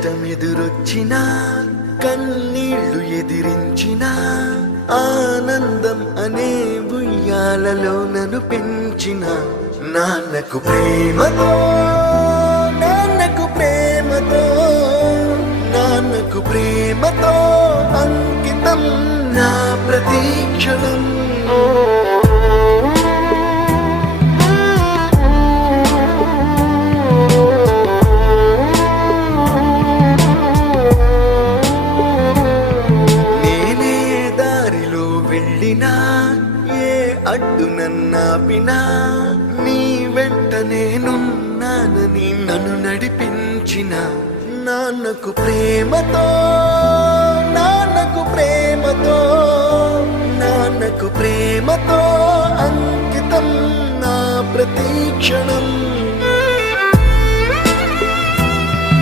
కష్టమెదురొచ్చినా కన్నీళ్లు ఎదిరించినా ఆనందం అనే ఉయ్యాలలో నన్ను పెంచిన నాన్నకు ప్రేమతో నాన్నకు ప్రేమతో నాన్నకు ప్రేమతో అంకితం నా ప్రతీక్షణం. ఏ అడ్డు నన్నాపినా నీ వెంట నేనున్నానని నన్ను నడిపించిన నాన్నకు ప్రేమతో నాన్నకు ప్రేమతో నాన్నకు ప్రేమతో అంకితం నా ప్రతీక్షణం.